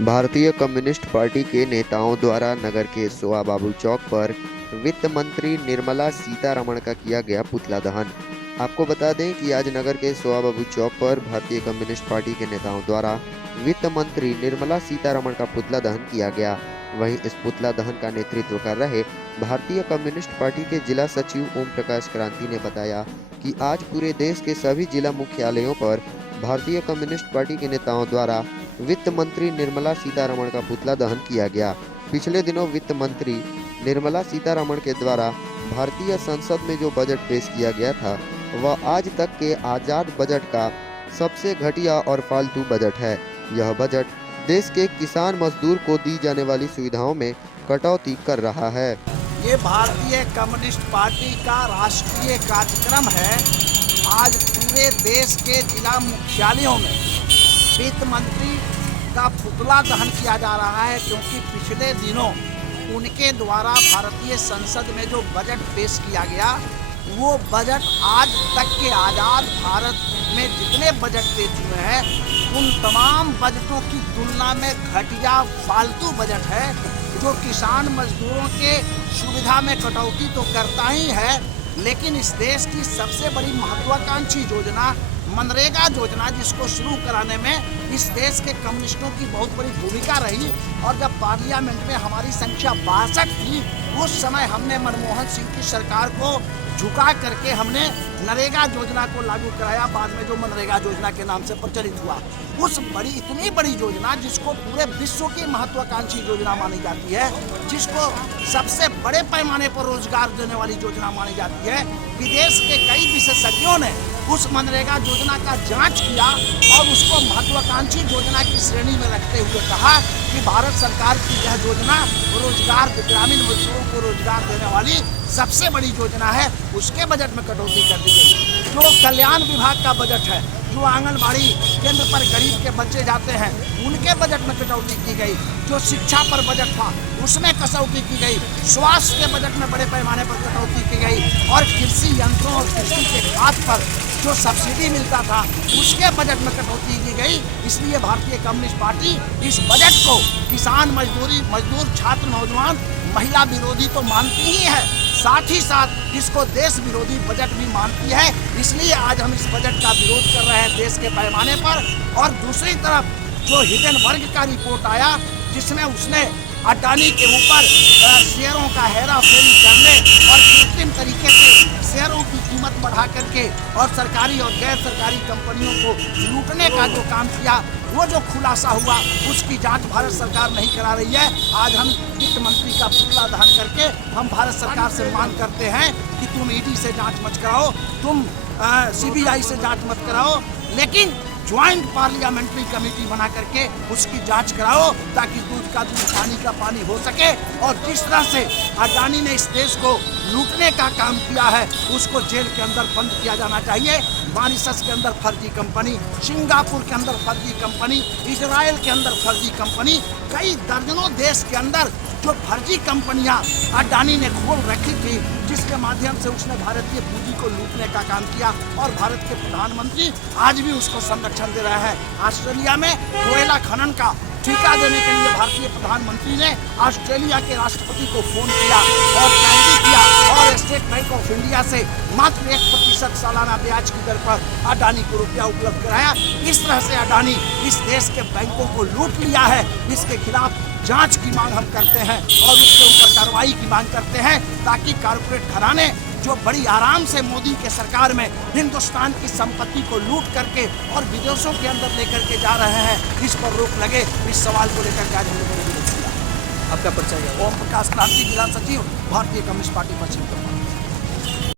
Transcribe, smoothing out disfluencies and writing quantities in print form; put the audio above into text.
भारतीय communist party के नेताओं द्वारा नगर के सोआ बाबू चौक पर वित्त मंत्री निर्मला सीतारमण का किया गया पुतला दहन। आपको बता दें कि आज नगर के सोआ बाबू चौक पर भारतीय कम्युनिस्ट पार्टी के नेताओं द्वारा वित्त मंत्री निर्मला सीतारमण का पुतला दहन किया गया। वहीं इस पुतला दहन का नेतृत्व कर रहे भारतीय कम्युनिस्ट पार्टी के जिला सचिव ओम प्रकाश क्रांति ने बताया कि आज पूरे देश के सभी जिला मुख्यालयों पर भारतीय कम्युनिस्ट पार्टी के नेताओं द्वारा वित्त मंत्री निर्मला सीतारमण का पुतला दहन किया गया। पिछले दिनों वित्त मंत्री निर्मला सीतारमण के द्वारा भारतीय संसद में जो बजट पेश किया गया था वह आज तक के आजाद बजट का सबसे घटिया और फालतू बजट है। यह बजट देश के किसान मजदूर को दी जाने वाली सुविधाओं में कटौती कर रहा है। ये भारतीय कम्युनिस्ट पार्टी का राष्ट्रीय कार्यक्रम है। आज पूरे देश के जिला मुख्यालयों में वित्त मंत्री का पुतला दहन किया जा रहा है, क्योंकि पिछले दिनों उनके द्वारा भारतीय संसद में जो बजट पेश किया गया वो बजट आज तक के आज़ाद भारत में जितने बजट पेश हुए हैं उन तमाम बजटों की तुलना में घटिया फालतू बजट है, जो किसान मजदूरों के सुविधा में कटौती तो करता ही है, लेकिन इस देश की सबसे बड़ी महत्वाकांक्षी योजना मनरेगा योजना, जिसको शुरू कराने में इस देश के कम्युनिस्टों की बहुत बड़ी भूमिका रही। और जब पार्लियामेंट में हमारी संख्या 62 थी, उस समय हमने मनमोहन सिंह की सरकार को झुका करके हमने नरेगा योजना को लागू कराया, बाद में जो मनरेगा योजना के नाम से प्रचलित हुआ। उस इतनी बड़ी योजना, जिसको पूरे विश्व की महत्वाकांक्षी योजना मानी जाती है, जिसको सबसे बड़े पैमाने पर रोजगार देने वाली योजना मानी जाती है, विदेश के कई विशेषज्ञों ने उस मनरेगा योजना का जांच किया और उसको महत्वाकांक्षी योजना की श्रेणी में रखते हुए कहा कि भारत सरकार की यह योजना रोजगार, ग्रामीण मजदूरों को रोजगार देने वाली सबसे बड़ी योजना है। उसके बजट में कटौती कर दी गई। जो कल्याण विभाग का बजट है, जो आंगनबाड़ी केंद्र पर गरीब के बच्चे जाते हैं, उनके बजट में कटौती की गई। जो शिक्षा पर बजट था उसमें कटौती की गई। स्वास्थ्य के बजट में बड़े पैमाने पर कटौती की गई और कृषि यंत्रों और कृषि के खाद पर जो सब्सिडी मिलता था उसके बजट में कटौती की गई। इसलिए भारतीय कम्युनिस्ट पार्टी इस बजट को किसान मजदूर छात्र नौजवान महिला विरोधी तो मानती ही है, साथ ही साथ इसको देश विरोधी बजट भी मानती है। इसलिए आज हम इस बजट का विरोध कर रहे हैं देश के पैमाने पर। और दूसरी तरफ जो हिडेनबर्ग का रिपोर्ट आया, जिसमें उसने अडानी के ऊपर शेयरों का हेराफेरी करने और कृत्रिम तरीके से शेयरों की कीमत बढ़ा करके और सरकारी और गैर सरकारी कंपनियों को लूटने का जो काम किया, वो जो खुलासा हुआ, उसकी जांच भारत सरकार नहीं करा रही है। आज हम वित्त मंत्री का पुतला दहन करके हम भारत सरकार से मांग करते हैं कि तुम ईडी से जांच मत कराओ, तुम सीबीआई से जांच मत कराओ, लेकिन ज्वाइंट पार्लियामेंट्री कमेटी बना करके उसकी जांच कराओ, ताकि दूध का दूध पानी का पानी हो सके। और जिस तरह से अडानी ने इस देश को लूटने का काम किया है, उसको जेल के अंदर बंद किया जाना चाहिए। मॉरिशस के अंदर फर्जी कंपनी, सिंगापुर के अंदर फर्जी कंपनी, इजराइल के अंदर फर्जी कंपनी, कई दर्जनों देश के अंदर जो फर्जी कंपनियां अडानी ने खोल रखी थी, जिसके माध्यम से उसने भारतीय पूंजी को लूटने का काम किया। और भारत के प्रधानमंत्री आज भी उसको संरक्षण दे रहे हैं। ऑस्ट्रेलिया में कोयला खनन का ठेका देने के लिए भारतीय प्रधानमंत्री ने ऑस्ट्रेलिया के राष्ट्रपति को फोन किया और कैंडी किया और स्टेट बैंक ऑफ इंडिया से मात्र 1% सालाना ब्याज की दर पर अडानी को रुपया उपलब्ध कराया। इस तरह से अडानी इस देश के बैंकों को लूट लिया है। इसके खिलाफ जांच की मांग हम करते हैं और उसके ऊपर कार्रवाई की मांग करते हैं, ताकि कारपोरेट घराने जो बड़ी आराम से मोदी के सरकार में हिंदुस्तान की संपत्ति को लूट करके और विदेशों के अंदर लेकर के जा रहे हैं, इस पर रोक लगे। इस सवाल को लेकर आज हम लोगों ने विरोध किया। आपका परिचय? ओम प्रकाश क्रांति, जिला सचिव, भारतीय कम्युनिस्ट पार्टी पश्चिम।